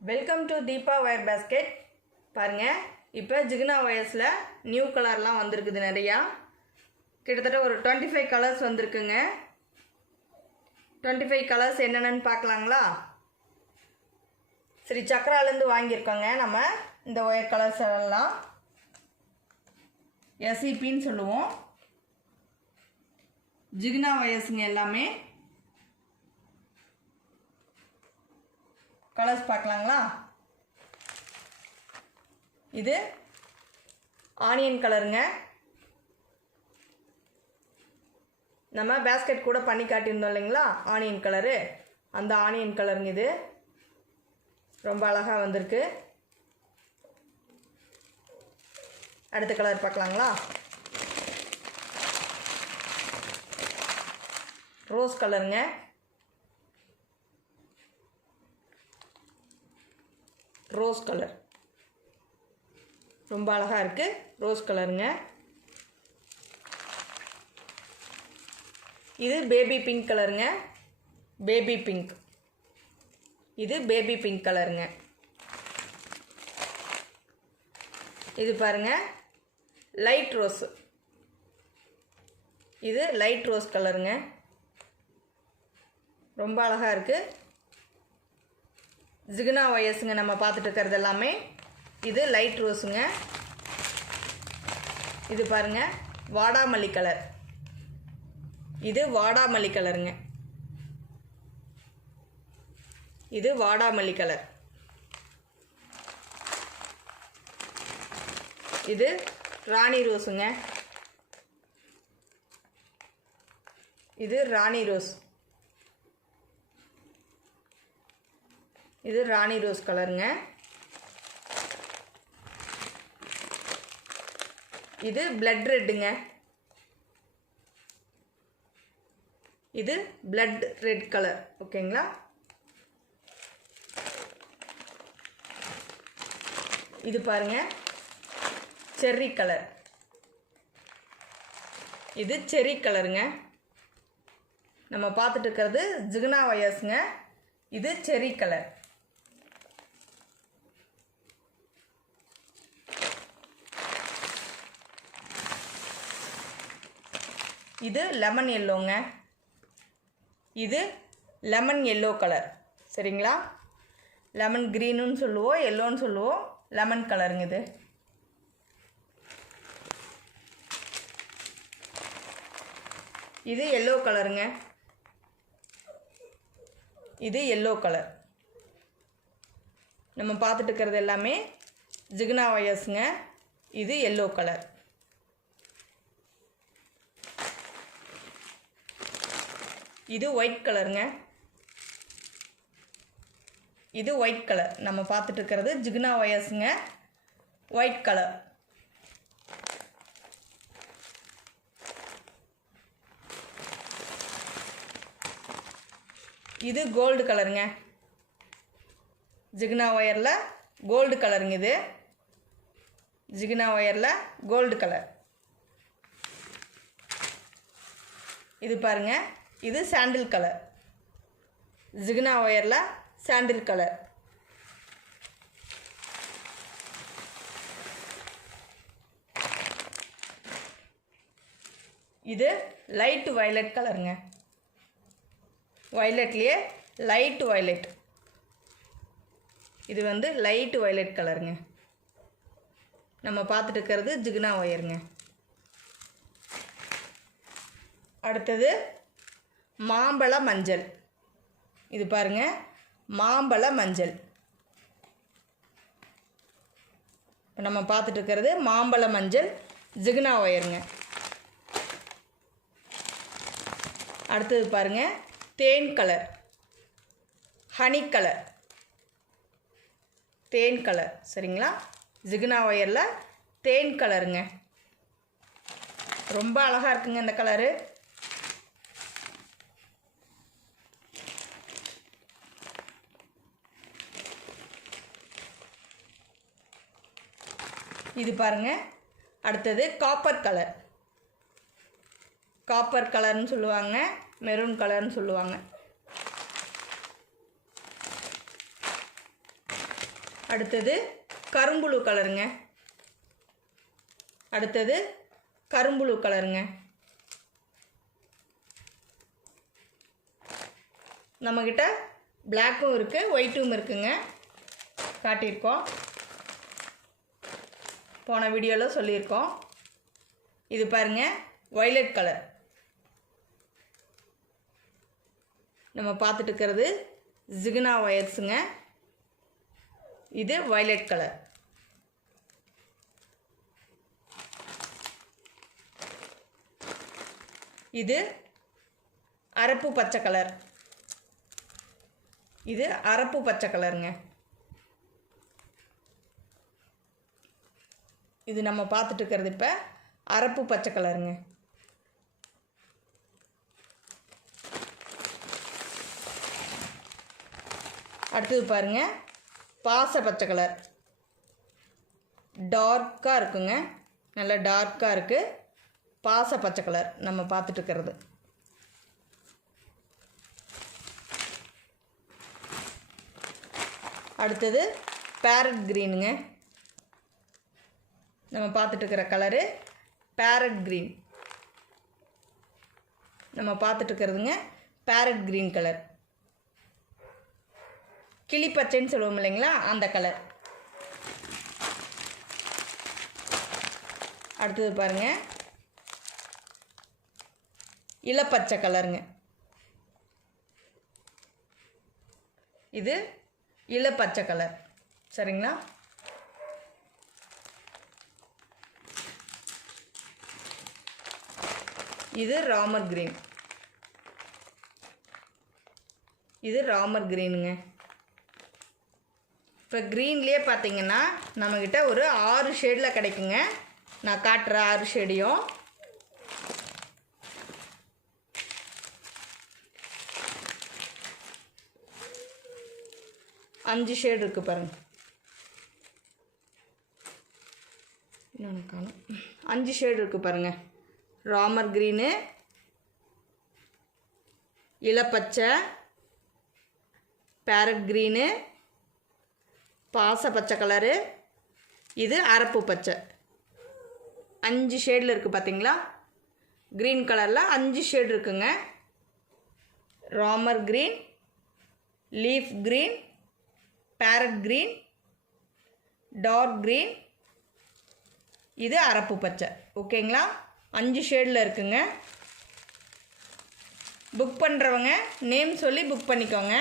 Welcome to Deepa wire basket. பாருங்கள், இப்போ ஜிகினா வயர்ஸில் new கலர்லாம் வந்திருக்குது. நிறையா கிட்டத்தட்ட ஒரு 25 கலர்ஸ் வந்திருக்குங்க. 25 கலர்ஸ் என்னென்னு பார்க்கலாங்களா? சரி, சக்கராலேருந்து வாங்கியிருக்கோங்க நம்ம இந்த ஒயர் கலர்ஸ் எல்லாம். எஸ்இபின்னு சொல்லுவோம். ஜிகினா வயர்ஸுங்க எல்லாமே. கலர்ஸ் பார்க்கலாங்களா? இது ஆனியன் கலருங்க. நம்ம பேஸ்கெட் கூட பண்ணி காட்டியிருந்தோம் இல்லைங்களா, ஆனியன் கலரு. அந்த ஆனியன் கலருங்க இது. ரொம்ப அழகாக வந்திருக்கு. அடுத்த கலர் பார்க்கலாங்களா? ரோஸ் கலருங்க. ரோஸ் கலர் ரொம்ப அழகாக இருக்குது. ரோஸ் கலருங்க. இது பேபி பிங்க் கலருங்க. Baby pink. இது பேபி பிங்க் கலருங்க. இது பாருங்க, லைட் ரோஸ். இது லைட் ரோஸ் கலருங்க. ரொம்ப அழகாக இருக்குது. ஜிகினா வயர்ஸுங்க நம்ம பார்த்துட்டு இருக்கிறது எல்லாமே. இது லைட் ரோஸுங்க. இது பாருங்க, வாடாமல்லி கலர். இது வாடாமல்லி கலருங்க. இது வாடாமல்லி கலர். இது ராணி ரோஸுங்க. இது ராணி ரோஸ். இது ராணி ரோஸ் கலருங்க. இது பிளட் ரெட்டுங்க. இது பிளட் ரெட் கலர். ஓகேங்களா? இது பாருங்க, செர்ரி கலர். இது செர்ரி கலருங்க. நம்ம பார்த்துட்டு இருக்கிறது ஜிகினா வயர்ஸுங்க. இது செர்ரி கலர். இது லெமன் எல்லோங்க. இது லெமன் எல்லோ கலர். சரிங்களா? லெமன் க்ரீனுன்னு சொல்லுவோம், எல்லோன்னு சொல்லுவோம். லெமன் கலருங்க இது. இது எல்லோ கலருங்க. இது எல்லோ கலர். நம்ம பார்த்துட்டு இருக்கிறது எல்லாமே ஜிகினா வயர்ஸுங்க. இது எல்லோ கலர். இது ஒயிட் கலருங்க. இது ஒயிட் கலர். நம்ம பார்த்துட்டு இருக்கிறது ஜிகினா வயர்ஸுங்க. White colour. இது கோல்டு கலருங்க. ஜிகினா ஒயரில் கோல்டு கலருங்க. இது ஜிகினா ஒயரில் கோல்டு கலர். இது பாருங்க, இது சாண்டில் கலர். ஜிகினா ஒயரில் சாண்டில் கலர். இது லைட் வயலட் கலருங்க. வயலட்லேயே லைட் வயலட். இது வந்து லைட் வயலட் கலருங்க. நம்ம பார்த்துட்டு இருக்கிறது ஜிகினா ஒயருங்க. அடுத்தது மாம்பழ மஞ்சள். இது பாருங்க, மாம்பழ மஞ்சள். இப்போ நம்ம பார்த்துட்டு இருக்கிறது மாம்பழ மஞ்சள் ஜிகினா ஒயருங்க. அடுத்தது பாருங்க, தேன் கலர். Honey colour. தேன் கலர். சரிங்களா? ஜிகினா ஒயரில் தேன் கலருங்க. ரொம்ப அழகாக இருக்குங்க இந்த கலரு. இது பாருங்க, அடுத்தது காப்பர் கலர். காப்பர் கலர்னு சொல்லுவாங்க, மெரூன் கலர்னு சொல்லுவாங்க. அடுத்தது கரும்புழு கலருங்க. அடுத்தது கரும்புழு கலருங்க. நம்மக்கிட்ட பிளாக்கும் இருக்குது, ஒயிட்டும் இருக்குங்க. காட்டியிருக்கோம், போன வீடியோவில் சொல்லியிருக்கோம். இது பாருங்கள், வயலட் கலர். நம்ம பார்த்துட்டு இருக்கிறது ஜிகினா ஒயர்ஸுங்க. இது வயலட் கலர். இது அரப்பு பச்சை கலர். இது அரப்பு பச்சை கலருங்க. இது நம்ம பார்த்துட்டு இருக்கிறது இப்போ அரப்பு பச்சை கலருங்க. அடுத்தது பாருங்கள், பாச பச்சை கலர். டார்க்காக இருக்குங்க, நல்லா டார்க்காக இருக்குது. பாச பச்சை கலர் நம்ம பார்த்துட்டு இருக்கிறது. அடுத்தது பேரட் க்ரீனுங்க. நம்ம பார்த்துட்டு இருக்கிற கலரு பேரட் க்ரீன். நம்ம பார்த்துட்டு இருக்கிறதுங்க பேரட் க்ரீன் கலர். கிளி பச்சைன்னு சொல்லுவோம் இல்லைங்களா, அந்த கலர். அடுத்தது பாருங்கள், இளப்பச்சை கலருங்க. இது இளப்பச்சை கலர். சரிங்களா? இது ராமர் கிரீன். இது ராமர் கிரீனுங்க. இப்போ க்ரீன்லேயே பார்த்தீங்கன்னா நம்மக்கிட்ட ஒரு 6 ஷேடில் கிடைக்குங்க. நான் காட்டுற 6 ஷேடையும். அஞ்சு ஷேடு இருக்குது பாருங்கள். இன்னொன்று காணும். 5 ஷேடு இருக்குது பாருங்கள். ராமர் க்ரீனு, இளப்பச்சை, பேரட் க்ரீனு, பாச பச்சை கலரு, இது அரப்பு பச்சை. 5 ஷேடில் இருக்குது பார்த்தீங்களா? க்ரீன் கலரில் 5 ஷேடு இருக்குங்க. Ramar green, leaf green, parrot green, dark green, இது அரப்பு பச்சை. ஓகேங்களா? 5 ஷேடில் இருக்குங்க. புக் பண்ணுறவங்க நேம் சொல்லி புக் பண்ணிக்கோங்க.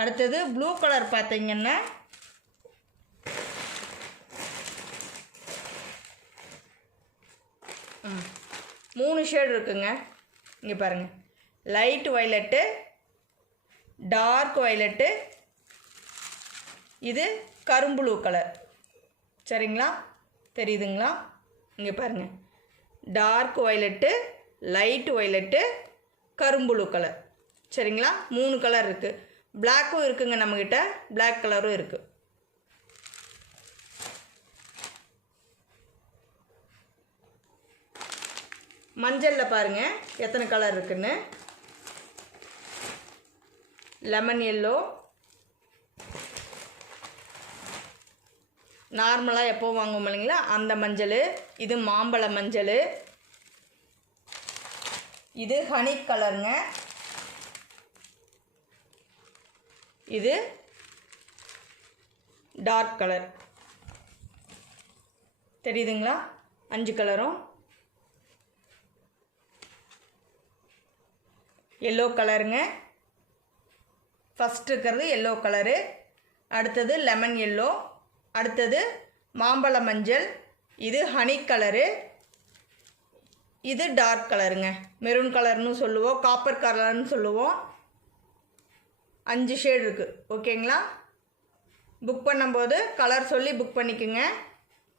அடுத்தது ப்ளூ கலர் பார்த்தீங்கன்னா மூணு ஷேடு இருக்குங்க. இங்கே பாருங்கள், லைட் வயலட்டு, டார்க் வயலட்டு, இது கரும்புழு கலர். சரிங்களா? தெரியுதுங்களா? இங்கே பாருங்கள், டார்க் வயலட்டு, லைட் வயலட்டு, கரும்புழு கலர். சரிங்களா? 3 கலர் இருக்குது. பிளாக்கும் இருக்குங்க நம்மக்கிட்ட, பிளாக் கலரும் இருக்குது. மஞ்சளில் பாருங்கள் எத்தனை கலர் இருக்குன்னு. லெமன் எல்லோ, நார்மலாக எப்போ வாங்குவோம் இல்லைங்களா அந்த மஞ்சள். இது மாம்பழ மஞ்சள். இது ஹனி கலருங்க. இது டார்க் கலர். தெரியுதுங்களா? 5 கலரும். எல்லோ கலருங்க. ஃபஸ்ட் இருக்கிறது எல்லோ கலரு, அடுத்தது லெமன் எல்லோ, அடுத்தது மாம்பழ மஞ்சள், இது ஹனி கலரு, இது டார்க் கலருங்க. மெரூன் கலர்னு சொல்லுவோம், காப்பர் கலர்னு சொல்லுவோம். 5 ஷேடு இருக்குது. ஓகேங்களா? புக் பண்ணும்போது கலர் சொல்லி புக் பண்ணிக்கோங்க.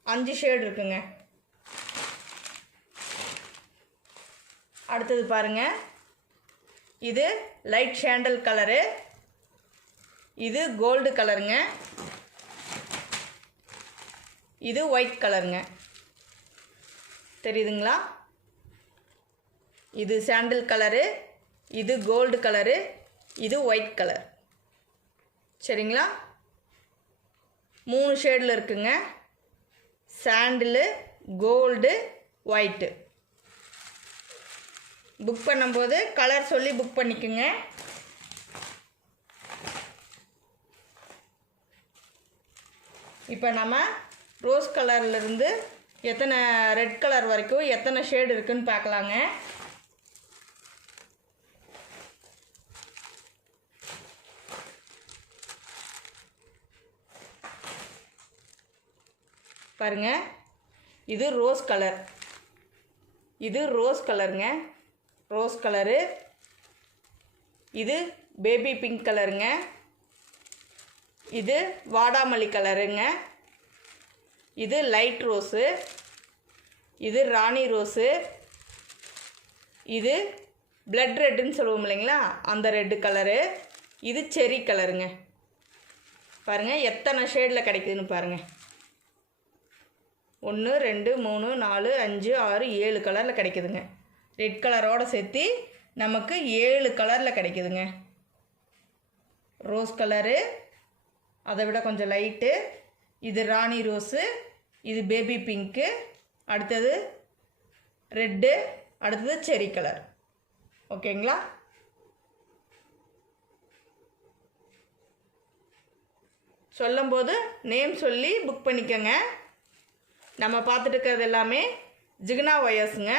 5 ஷேடு இருக்குங்க. அடுத்தது பாருங்கள், இது லைட் சாண்டல் கலரு, இது கோல்டு கலருங்க, இது ஒயிட் கலருங்க. தெரியுதுங்களா? இது சாண்டல் கலரு, இது கோல்டு கலரு, இது ஒயிட் கலர். சரிங்களா? 3 ஷேடில் இருக்குங்க. சாண்டிலு, கோல்டு, ஒயிட்டு. புக் பண்ணும்போது கலர் சொல்லி புக் பண்ணிக்கோங்க. இப்போ நம்ம ரோஸ் கலர்லேருந்து எத்தனை ரெட் கலர் வரைக்கும் எத்தனை ஷேடு இருக்குதுன்னு பார்க்கலாங்க. பாருங்க, இது ரோஸ் கலர், இது ரோஸ் கலருங்க, ரோஸ் கலரு. இது பேபி பிங்க் கலருங்க, இது வாடாமல்லி கலருங்க, இது லைட் ரோஸு, இது ராணி ரோஸு, இது பிளட் ரெட்டுன்னு சொல்லுவோம் இல்லைங்களா, அந்த ரெட்டு கலரு. இது செரி கலருங்க. பாருங்கள் எத்தனை ஷேடில் கிடைக்குதுன்னு பாருங்கள். 1 2 3 4 5 6 7 கலரில் கிடைக்குதுங்க. ரெட் கலரோடு சேர்த்து நமக்கு 7 கலரில் கிடைக்குதுங்க. ரோஸ் கலரு, அதை விட கொஞ்சம் லைட்டு, இது ராணி ரோஸு, இது பேபி பிங்க்கு, அடுத்தது ரெட்டு, அடுத்தது செரி கலர். ஓகேங்களா? சொல்லும்போது நேம் சொல்லி புக் பண்ணிக்கோங்க. நம்ம பார்த்துட்டு இருக்கிறது எல்லாமே ஜிகினா ஒயர்ஸுங்க.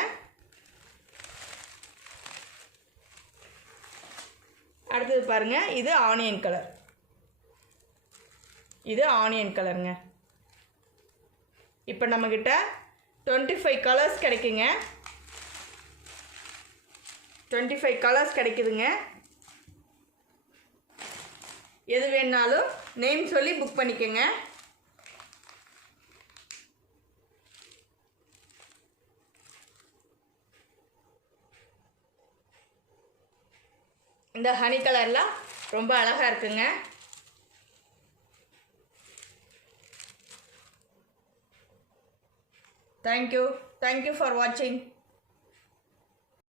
அடுத்தது பாருங்கள், இது ஆனியன் கலர், இது ஆனியன் கலருங்க. இப்போ நம்மக்கிட்ட 25 கலர்ஸ் கிடைக்குங்க. 25 கலர்ஸ் கிடைக்குதுங்க. எது வேணுனாலும் நேம் சொல்லி புக் பண்ணிக்கோங்க. இந்த ஹனி கலர்லாம் ரொம்ப அழகாக இருக்குங்க. தேங்க்யூ ஃபார் வாட்சிங்.